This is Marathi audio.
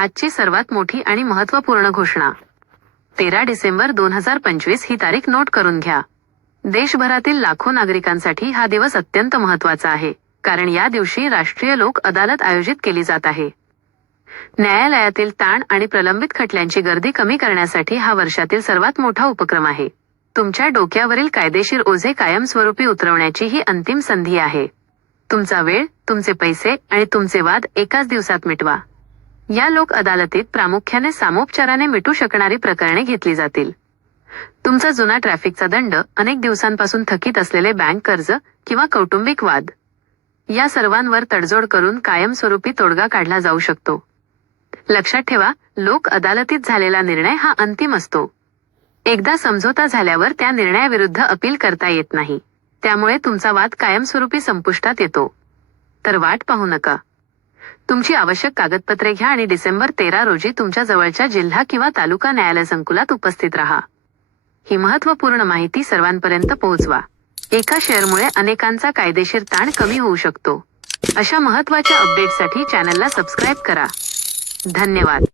आजची सर्वात मोठी आणि महत्त्वपूर्ण घोषणा. 13 डिसेंबर 2025 ही तारीख नोट करून घ्या. देशभरातील लाखो नागरिकांसाठी हा दिवस अत्यंत महत्त्वाचा आहे, कारण या दिवशी राष्ट्रीय लोक अदालत आयोजित केली जात आहे. न्यायालयातील ताण आणि प्रलंबित खटल्यांची गर्दी कमी करण्यासाठी हा वर्षातील सर्वात मोठा उपक्रम आहे. तुमच्या डोक्यावरील कायदेशीर ओझे कायमस्वरूपी उतरवण्याची ही अंतिम संधी आहे. तुमचा वेळ, तुमचे पैसे आणि तुमचे वाद एकाच दिवसात मिटवा. या लोक अदालतीत प्रामुख्याने सामोपचाराने मिटू शकणारी प्रकरणे घेतली जातील. तुमचा जुना ट्रॅफिकचा दंड, अनेक दिवसांपासून थकीत असलेले बँक कर्ज किंवा कौटुंबिक वाद, या सर्वांवर तडजोड करून कायमस्वरूपी तोडगा काढला जाऊ शकतो. लक्षात ठेवा, लोक अदालतीत झालेला निर्णय हा अंतिम असतो. एकदा समझोता झाल्यावर त्या निर्णयाविरुद्ध अपील करता येत नाही. त्यामुळे तुमचा वाद कायमस्वरूपी संपुष्टात येतो. तर वाट पाहू नका. तुमची आवश्यक कागदपत्रे घ्या आणि डिसेंबर 13 रोजी तुमच्या जवळच्या जिल्हा किंवा तालुका न्यायालय संकुलात उपस्थित राहा. ही महत्त्वपूर्ण माहिती सर्वांपर्यंत पोहोचवा. एका शेअरमुळे अनेकांचा कायदेशीर ताण कमी होऊ शकतो. अशा महत्त्वाच्या अपडेट्ससाठी चॅनलला सबस्क्राईब करा. धन्यवाद.